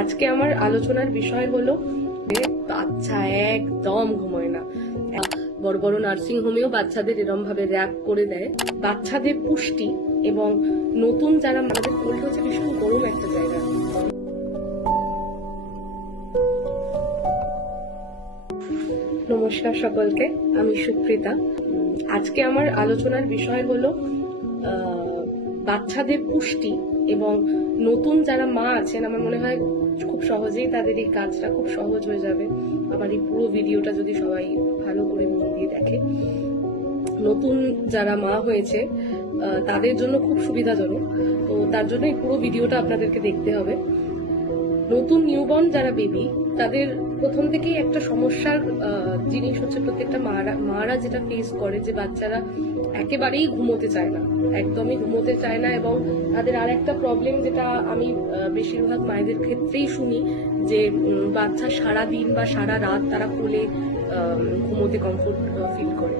আজকে আমার আলোচনার বিষয় হলো বাচ্চা একদম ঘুমোয় না। বড় বড় নার্সিং হোমেও বাচ্চাদের এরম ভাবে র্যাপ করে দেয়। বাচ্চাদের পুষ্টি এবং নতুন যারা আমাদের কোল্ড হচ্ছে ভীষণ গরম একটা জায়গা। নমস্কার সকলকে, আমি সুপ্রিতা। আজকে আমার আলোচনার বিষয় হলো বাচ্চাদের পুষ্টি এবং নতুন যারা মা আছেন, আমার মনে হয় খুব সহজেই তাদের এই কাজটা খুব সহজ হয়ে যাবে আমার এই পুরো ভিডিওটা যদি সবাই ভালো করে মন দিয়ে দেখে। নতুন যারা মা হয়েছে তাদের জন্য খুব সুবিধাজনক, তো তার জন্য এই পুরো ভিডিওটা আপনাদেরকে দেখতে হবে। নতুন নিউবর্ন যারা বেবি, তাদের প্রথম থেকেই একটা সমস্যার জিনিস হচ্ছে প্রত্যেকটা মারা যেটা ফেস করে, যে বাচ্চারা একেবারেই ঘুমোতে চায় না, একদমই ঘুমোতে চায় না। এবং তাদের আর একটা প্রবলেম, যেটা আমি বেশিরভাগ মায়েদের ক্ষেত্রেই শুনি, যে বাচ্চা সারা দিন বা সারা রাত তারা কোলে ঘুমোতে কমফোর্ট ফিল করে।